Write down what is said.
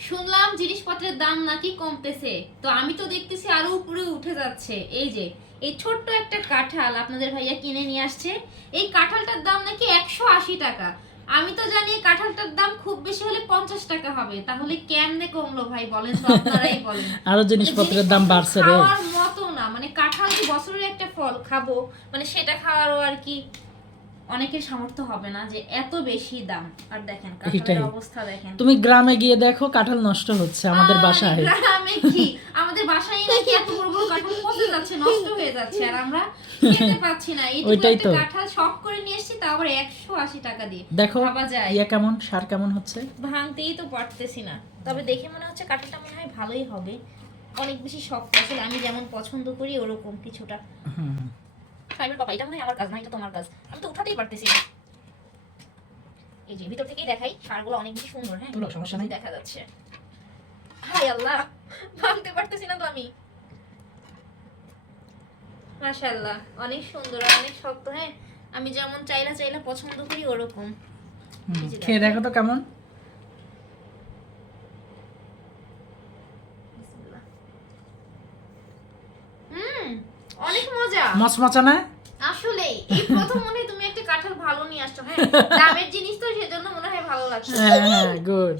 শুনলাম জিনিসপত্রের দাম নাকি কমতেছে। তো আমি তো দেখতেছি আরও উপরে উঠে যাচ্ছে। এই যে এই ছোট্ট একটা কাঁঠাল আপনাদের ভাইয়া কিনে নিয়ে আসছে। এই কাঁঠালটার দাম নাকি একশো আশি টাকা। আমি তো জানি কাঁঠালটার দাম খুব বেশি হলে পঞ্চাশ টাকা হবে। তাহলে কেমনে কমলো ভাই বলেন তো আপনারাই বলেন। আরও জিনিসপত্রের দাম বাড়ছে রে। খাওয়ার মতো না মানে কাঁঠাল বছরের একটা ফল খাব মানে সেটা খাওয়ারও আর কি অনেকের সামর্থ্য হবে না যে এত বেশি দাম। আর দেখেন কাঁঠালের অবস্থা দেখেন। তুমি গ্রামে গিয়ে দেখো কাঁঠাল নষ্ট হচ্ছে আমাদের বাসায়। গ্রামে কি? আমাদের বাসায় নাকি এত বড় বড় কাঁঠাল পচে যাচ্ছে নষ্ট হয়ে যাচ্ছে আর আমরা খেতে পাচ্ছি না। এইটুকু ওইটাই তো। কাঁঠাল শখ করে নিয়ে এসেছি তা আবার একশো আশি টাকা দিয়ে। দেখো ভাবা যায়। ইয়া কেমন সার কেমন হচ্ছে? ভাঙতেই তো পারতেছি না। তবে দেখে মনে হচ্ছে কাঁঠালটা মনে হয় ভালোই হবে। অনেক বেশি শক্ত। আসলে আমি যেমন পছন্দ করি ওরকম কিছুটা। হুম। ফাইবার বাবা এটা মনে হয় আমার কাজ না এটা তোমার কাজ আমি তো উঠাতেই পারতেছি না। এই যে ভিতর থেকেই দেখাই সারগুলো অনেক বেশি সুন্দর হ্যাঁ? তুলো, সমস্যা নেই। দেখা যাচ্ছে। হাই আল্লাহ ভাঙতে পারতেছি না তো আমি। মাশাআল্লাহ অনেক সুন্দর অনেক শক্ত হ্যাঁ? আমি যেমন চাইলা চাইলা পছন্দ করি ওরকম। খেয়ে দেখো তো কেমন। হুম অনেক মজা। মচমচা না? এই প্রথম মনে হয় তুমি একটা কাঁঠাল ভালো নিয়ে আসছো হ্যাঁ? দামের জিনিস তো সেজন্য মনে হয় ভালো লাগছে। হ্যাঁ গুড